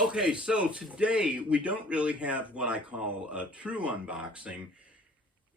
Okay, so today we don't really have what I call a true unboxing,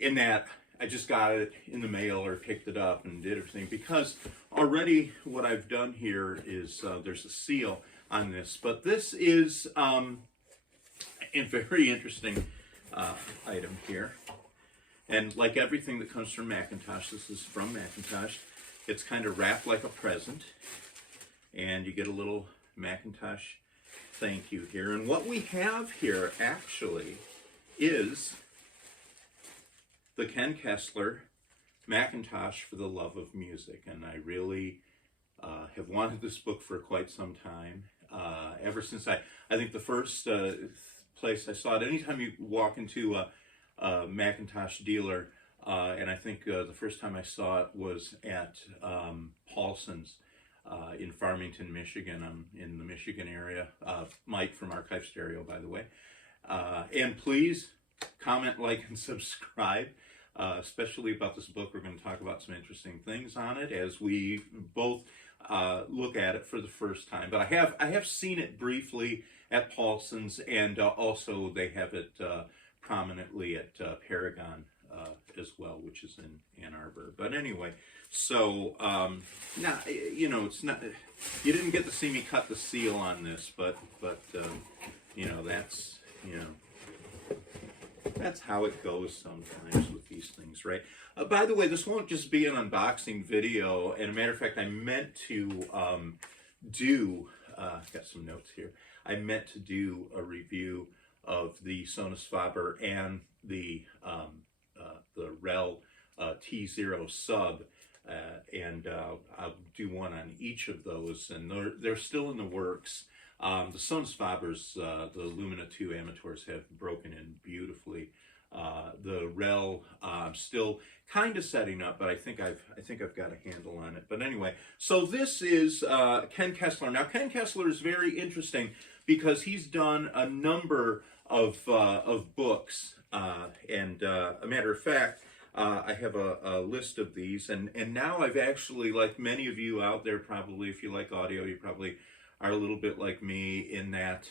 in that I just got it in the mail or picked it up and did everything, because already what I've done here is there's a seal on this, but this is a very interesting item here. And like everything that comes from McIntosh, this is from McIntosh. It's kind of wrapped like a present, and you get a little McIntosh thank you here. And what we have here actually is the Ken Kessler McIntosh for the Love of Music. And I really have wanted this book for quite some time. Ever since I think the first place I saw it, anytime you walk into a McIntosh dealer, and I think the first time I saw it was at Paulson's in Farmington, Michigan. I'm in the Michigan area. Mike from Archive Stereo, by the way. And please comment, like, and subscribe, especially about this book. We're going to talk about some interesting things on it as we both look at it for the first time. But I have seen it briefly at Paulson's, and also they have it prominently at Paragon as well, which is in Ann Arbor. But anyway, so now, you know, it's not, you didn't get to see me cut the seal on this, but you know, that's, you know, that's how it goes sometimes with these things, right? By the way, this won't just be an unboxing video. And a matter of fact, I meant to got some notes here. I meant to do a review of the Sonus Faber and the REL T0 sub, and I'll do one on each of those, and they're still in the works. The Sonus Fabers, the Lumina 2 Amateurs, have broken in beautifully. The REL, I'm still kind of setting up, but I think I've got a handle on it. But anyway, so this is Ken Kessler. Now, Ken Kessler is very interesting because he's done a number of books, and a matter of fact, I have a list of these, and now I've actually, like many of you out there probably, if you like audio, you probably are a little bit like me in that,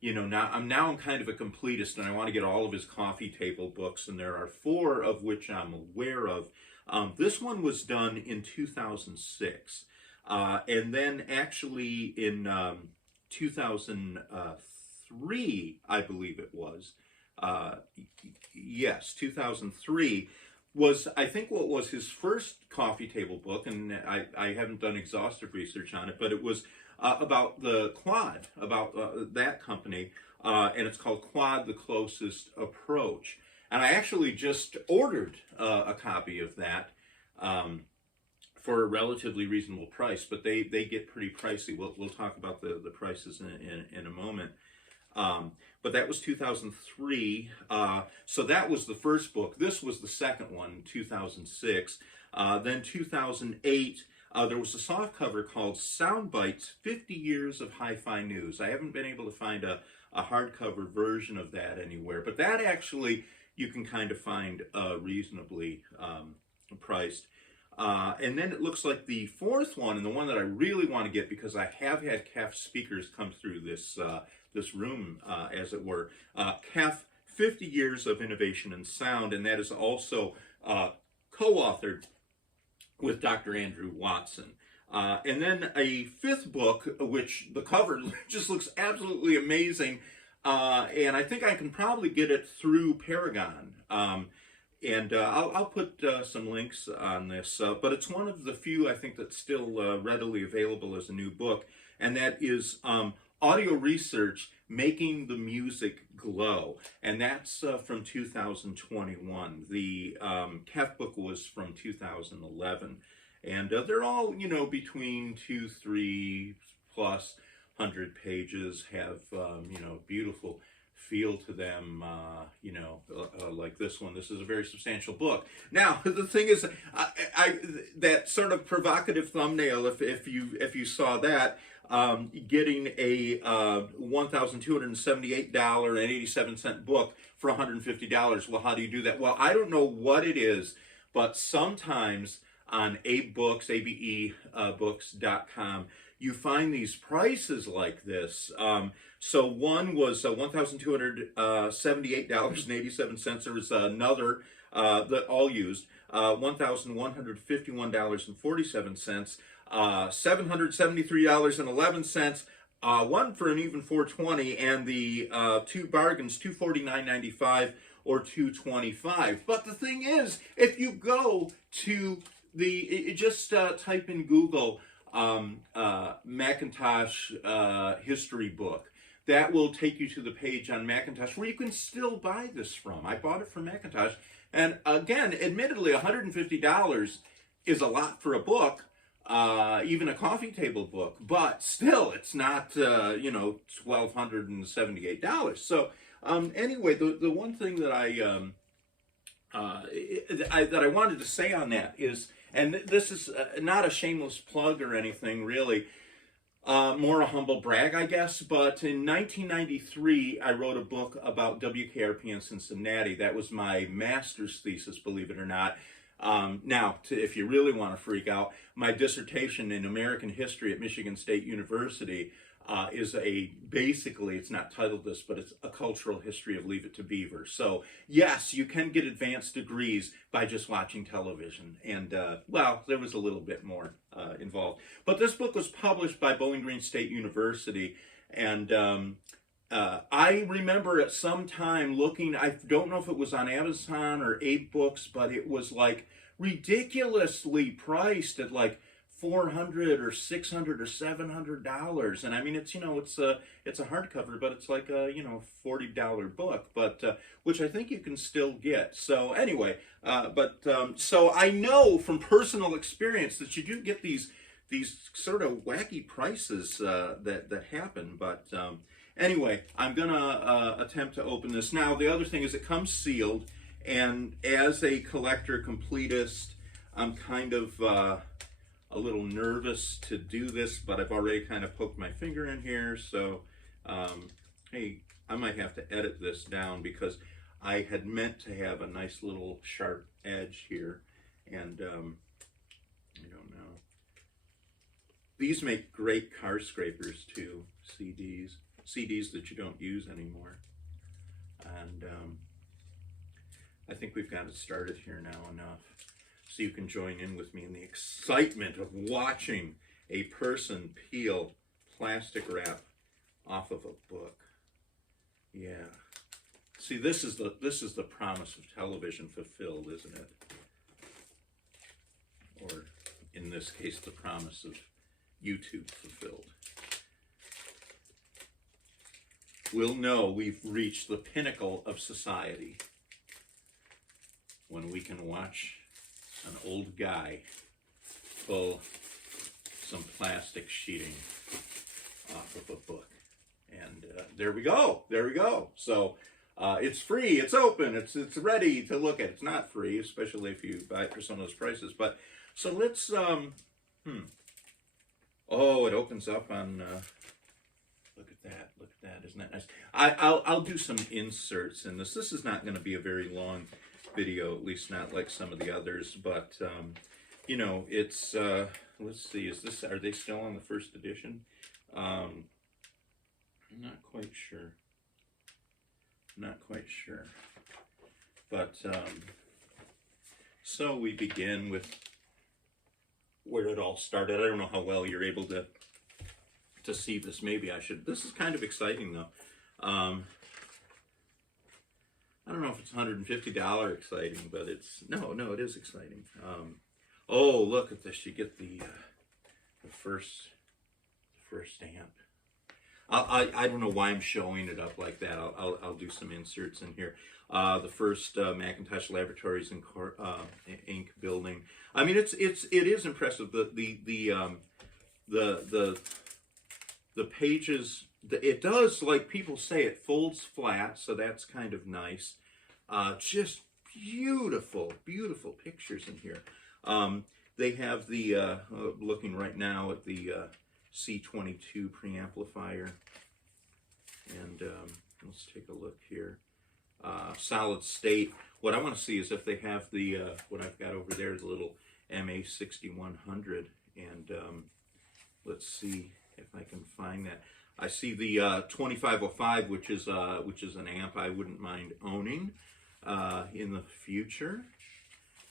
you know, now I'm kind of a completist, and I want to get all of his coffee table books, and there are 4 of which I'm aware of. This one was done in 2006, and then actually in 2003, I believe it was. Yes, 2003 was, I think, what was his first coffee table book, and I haven't done exhaustive research on it, but it was about the Quad, about that company, and it's called Quad: The Closest Approach. And I actually just ordered a copy of that for a relatively reasonable price, but they get pretty pricey. We'll talk about the prices in a moment. But that was 2003. So that was the first book. This was the second one, 2006. Then 2008, there was a soft cover called Sound Bites, 50 Years of Hi-Fi News. I haven't been able to find a hardcover version of that anywhere, but that actually you can kind of find reasonably priced. And then it looks like the fourth one, and the one that I really want to get, because I have had CAF speakers come through this room, as it were, CAF 50 Years of Innovation in Sound, and that is also co-authored with Dr. Andrew Watson. And then a fifth book, which the cover just looks absolutely amazing, and I think I can probably get it through Paragon. And I'll put some links on this, but it's one of the few, I think, that's still readily available as a new book, and that is Audio Research, Making the Music Glow, and that's from 2021. The CAF book was from 2011, and they're all, you know, between 200, 300+ pages, have, you know, beautiful feel to them, you know, like this one. This is a very substantial book. Now, the thing is, that sort of provocative thumbnail, if you saw that, getting a $1,278.87 book for $150. Well, how do you do that? Well, I don't know what it is, but sometimes on abebooks, abebooks.com, you find these prices like this. So one was $1,278.87. There was another that all used $1,151.47, $773.11. One for an even 420, and the two bargains, $249.95 or $225. But the thing is, if you go to just type in Google McIntosh history book, that will take you to the page on McIntosh where you can still buy this from. I bought it from McIntosh, and again, admittedly, $150 is a lot for a book. Even a coffee table book, but still, it's not $1,278. So anyway, the one thing that I wanted to say on that is, and this is not a shameless plug or anything really, more a humble brag, I guess. But in 1993, I wrote a book about WKRP in Cincinnati. That was my master's thesis, believe it or not. Now, if you really want to freak out, my dissertation in American history at Michigan State University is basically, it's not titled this, but it's a cultural history of Leave It to Beaver. So, yes, you can get advanced degrees by just watching television. And, well, there was a little bit more involved. But this book was published by Bowling Green State University, and I remember at some time looking, I don't know if it was on Amazon or 8 Books, but it was like ridiculously priced at like $400 or $600 or $700. And I mean, it's a hardcover, but it's like a $40 book, but which I think you can still get. So anyway, so I know from personal experience that you do get these sort of wacky prices that happen, but anyway, I'm going to attempt to open this. Now, the other thing is it comes sealed, and as a collector completist, I'm kind of a little nervous to do this, but I've already kind of poked my finger in here, so hey, I might have to edit this down because I had meant to have a nice little sharp edge here, and I don't know. These make great car scrapers too, CDs that you don't use anymore. And I think we've got it started here now enough so you can join in with me in the excitement of watching a person peel plastic wrap off of a book. Yeah. See, this is the promise of television fulfilled, isn't it? Or in this case, the promise of YouTube fulfilled. We'll know we've reached the pinnacle of society when we can watch an old guy pull some plastic sheeting off of a book. And there we go. So it's free, it's open, it's ready to look at. It's not free, especially if you buy it for some of those prices. But so let's oh, it opens up on look at that, isn't that nice? I'll do some inserts in this. This is not going to be a very long video, at least not like some of the others, but it's let's see, are they still on the first edition? I'm not quite sure. But so we begin with where it all started. I don't know how well you're able to see this. Maybe I should. This is kind of exciting though. I don't know if it's $150 exciting, but it's no, it is exciting. Oh, look at this! You get the first stamp. I don't know why I'm showing it up like that. I'll do some inserts in here. The first McIntosh Laboratories Inc. building. I mean, it is impressive. The pages. It does, like people say, it folds flat, so that's kind of nice. Just beautiful pictures in here. They have the looking right now at the C22 preamplifier, and let's take a look here. Solid state. What I want to see is if they have the what I've got over there, the little MA6100, and let's see if I can find that. I see the 2505, which is an amp I wouldn't mind owning in the future.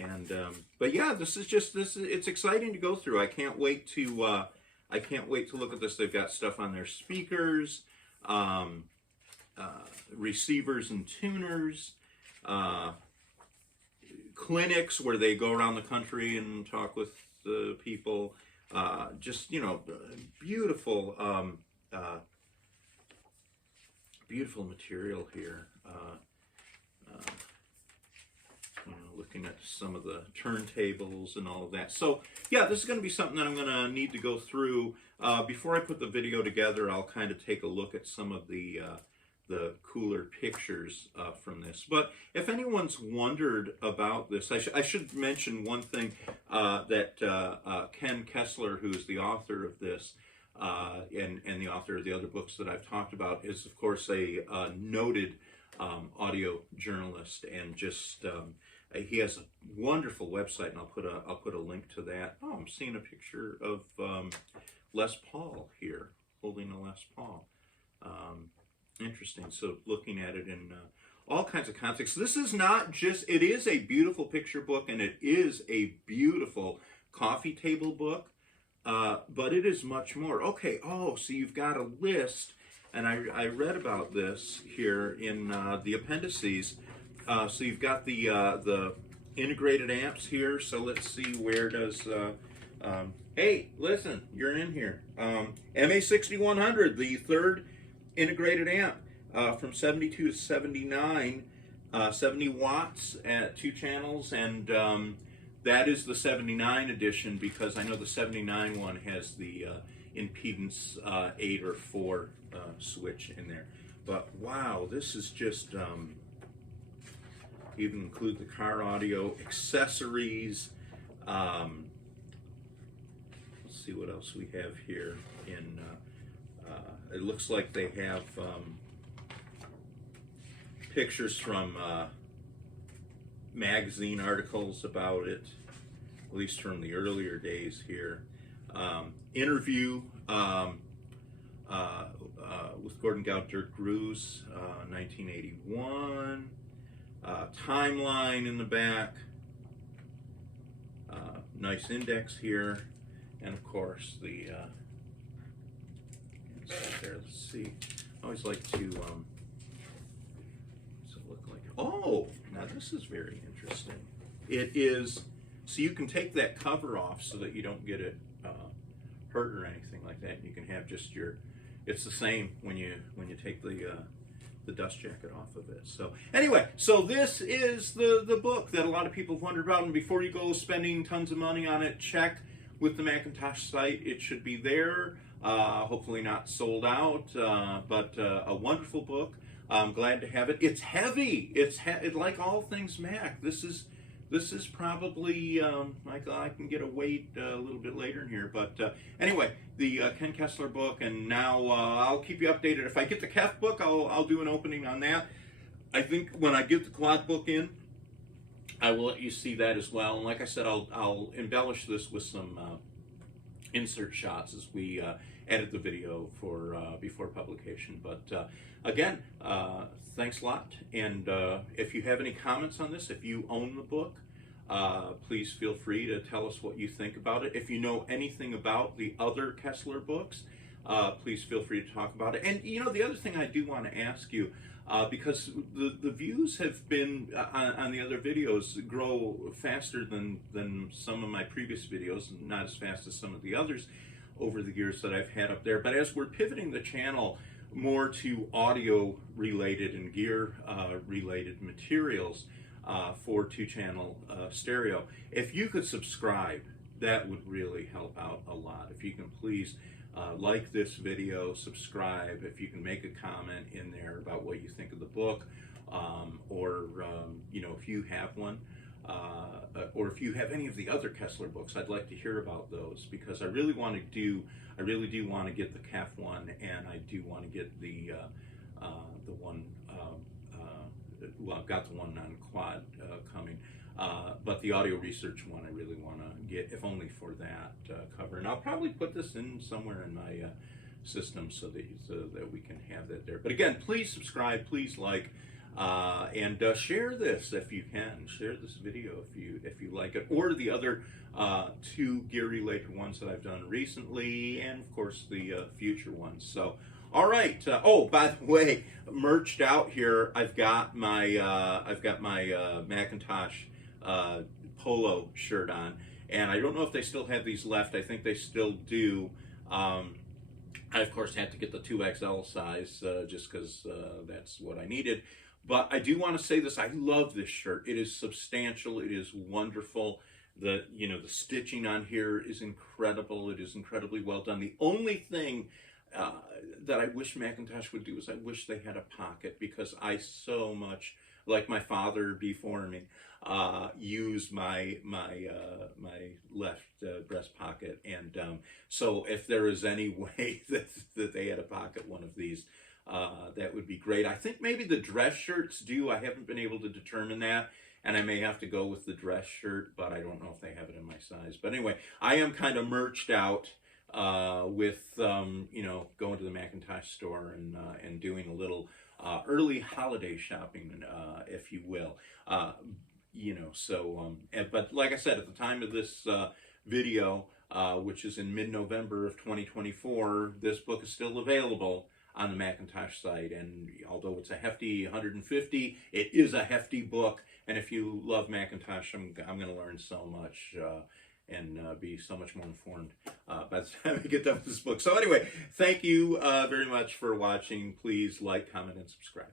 And but yeah, it's exciting to go through. I can't wait to look at this. They've got stuff on their speakers, receivers and tuners, clinics where they go around the country and talk with the people. Just, you know, beautiful beautiful material here. You know, looking at some of the turntables and all of that. So yeah, this is going to be something that I'm going to need to go through. Before I put the video together, I'll kind of take a look at some of the cooler pictures from this. But if anyone's wondered about this, I should mention one thing, that Ken Kessler, who's the author of this, and the author of the other books that I've talked about, is of course a noted audio journalist, and just he has a wonderful website, and I'll put a link to that. Oh, I'm seeing a picture of Les Paul here, holding a Les Paul. Interesting. So looking at it in all kinds of contexts. This is not just, it is a beautiful picture book, and it is a beautiful coffee table book, but it is much more. Okay, oh, so you've got a list, and I read about this here in the appendices. So you've got the integrated amps here. So let's see, where does hey, listen, you're in here. MA6100, the third integrated amp, from 72 to 79, 70 watts at 2 channels, and that is the 79 edition, because I know the 79 one has the impedance 8 or 4 switch in there. But wow, this is just even include the car audio accessories. Let's see what else we have here. In it looks like they have pictures from magazine articles about it, at least from the earlier days here. Interview with Gordon Gout, Dirk Grues, 1981. Timeline in the back. Nice index here, and of course the there. Let's see. I always like to. What's it look like? Oh, now this is very interesting. It is, so you can take that cover off so that you don't get it hurt or anything like that. You can have just your. It's the same when you take the dust jacket off of it. So anyway, so this is the book that a lot of people have wondered about. And before you go spending tons of money on it, check with the McIntosh site. It should be there. Hopefully not sold out, but a wonderful book. I'm glad to have it. It's heavy. It's like all things Mac. This is probably I can get a weight a little bit later in here, but anyway, the Ken Kessler book, and now I'll keep you updated. If I get the Kef book, I'll do an opening on that. I think when I get the quad book in, I will let you see that as well. And like I said, I'll embellish this with some insert shots as we edit the video for before publication. But again, thanks a lot. And if you have any comments on this, if you own the book, please feel free to tell us what you think about it. If you know anything about the other Kessler books, please feel free to talk about it. And you know, the other thing I do want to ask you, because the views have been on the other videos grow faster than some of my previous videos, not as fast as some of the others over the years that I've had up there. But as we're pivoting the channel more to audio related and gear related materials for 2-channel stereo, if you could subscribe, that would really help out a lot. If you can please like this video, subscribe, if you can make a comment in there about what you think of the book, or you know, if you have one, or if you have any of the other Kessler books, I'd like to hear about those, because I really do want to get the Kef one, and I do want to get the one. Well, I've got the one on quad coming. But the audio research one I really want to get, if only for that cover. And I'll probably put this in somewhere in my system so that we can have that there. But again, please subscribe, please like, and share this if you can. Share this video if you like it, or the other two gear-related ones that I've done recently, and of course the future ones. So, all right. Oh, by the way, merged out here, I've got my McIntosh polo shirt on, and I don't know if they still have these left. I think they still do. I, of course, had to get the 2XL size just because that's what I needed. But I do want to say this. I love this shirt. It is substantial. It is wonderful. The stitching on here is incredible. It is incredibly well done. The only thing that I wish McIntosh would do is I wish they had a pocket, because I so much, like my father before me, use my left breast pocket, and so if there is any way that they had a pocket one of these, that would be great. I think maybe the dress shirts do. I haven't been able to determine that, and I may have to go with the dress shirt, but I don't know if they have it in my size. But anyway, I am kind of merched out with going to the McIntosh store and doing a little early holiday shopping, if you will. But like I said, at the time of this video, which is in mid-November of 2024, this book is still available on the McIntosh site, and although it's a hefty 150, it is a hefty book, and if you love McIntosh, I'm going to learn so much and be so much more informed by the time I get done with this book. So anyway, thank you very much for watching. Please like, comment, and subscribe.